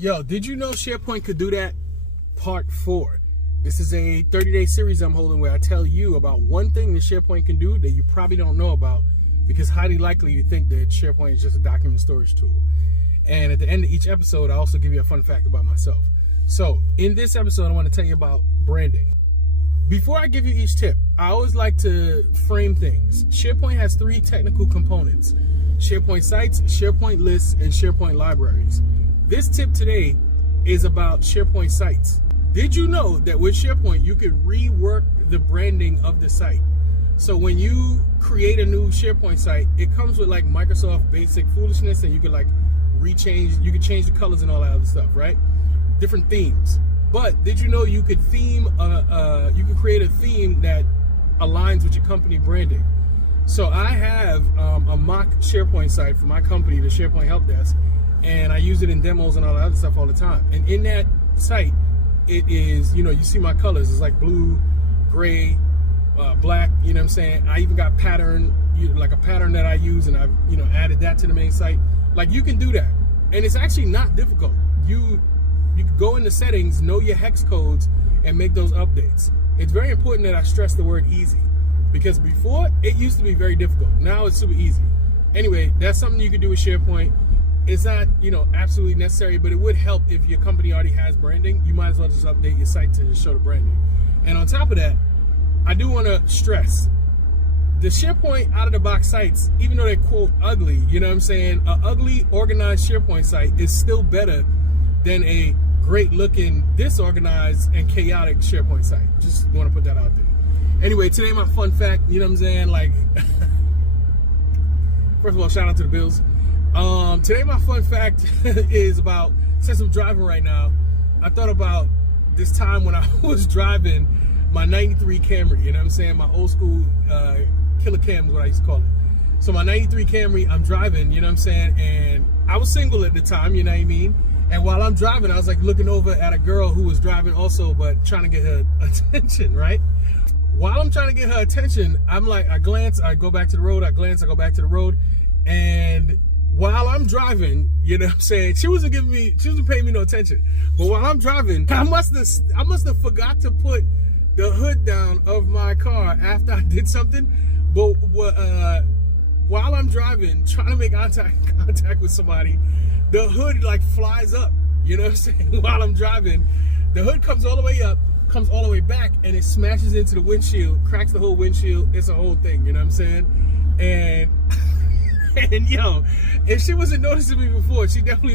Yo, did you know SharePoint could do that? Part 4. This is a 30-day series I'm holding where I tell you about one thing that SharePoint can do that you probably don't know about, because highly likely you think that SharePoint is just a document storage tool. And at the end of each episode, I also give you a fun fact about myself. So in this episode, I want to tell you about branding. Before I give you each tip, I always like to frame things. SharePoint has 3 technical components: SharePoint sites, SharePoint lists, and SharePoint libraries. This tip today is about SharePoint sites. Did you know that with SharePoint, you could rework the branding of the site? So when you create a new SharePoint site, it comes with like Microsoft basic foolishness, and you could like you could change the colors and all that other stuff, right? Different themes. But did you know you could you could create a theme that aligns with your company branding? So I have a mock SharePoint site for my company, the SharePoint Help Desk, and I use it in demos and all that other stuff all the time. And in that site, it is, you see my colors. It's like blue, gray, black, you know what I'm saying? I even got pattern, like a pattern that I use, and I've, added that to the main site. Like, you can do that. And it's actually not difficult. You can go into settings, know your hex codes, and make those updates. It's very important that I stress the word easy, because before, it used to be very difficult. Now it's super easy. Anyway, that's something you can do with SharePoint. It's not, absolutely necessary, but it would help if your company already has branding. You might as well just update your site to just show the branding. And on top of that, I do want to stress, the SharePoint out-of-the-box sites, even though they're quote ugly, you know what I'm saying, an ugly, organized SharePoint site is still better than a great-looking, disorganized, and chaotic SharePoint site. Just want to put that out there. Anyway, today my fun fact, you know what I'm saying, like, first of all, shout out to the Bills. Today my fun fact is about, since I'm driving right now, I thought about this time when I was driving my 93 Camry, you know what I'm saying, my old school killer cam is what I used to call it. So my 93 Camry, I'm driving, you know what I'm saying, and I was single at the time, you know what I mean, and while I'm driving, I was like looking over at a girl who was driving also, but trying to get her attention, right? While I'm trying to get her attention, I'm like, I glance, I go back to the road, I glance, I go back to the road, and while I'm driving, you know what I'm saying, she wasn't paying me no attention. But while I'm driving, I must have forgot to put the hood down of my car after I did something. But while I'm driving, trying to make contact with somebody, the hood like flies up, you know what I'm saying? While I'm driving, the hood comes all the way up, comes all the way back, and it smashes into the windshield, cracks the whole windshield. It's a whole thing, you know what I'm saying? And yo, if she wasn't noticing me before, she definitely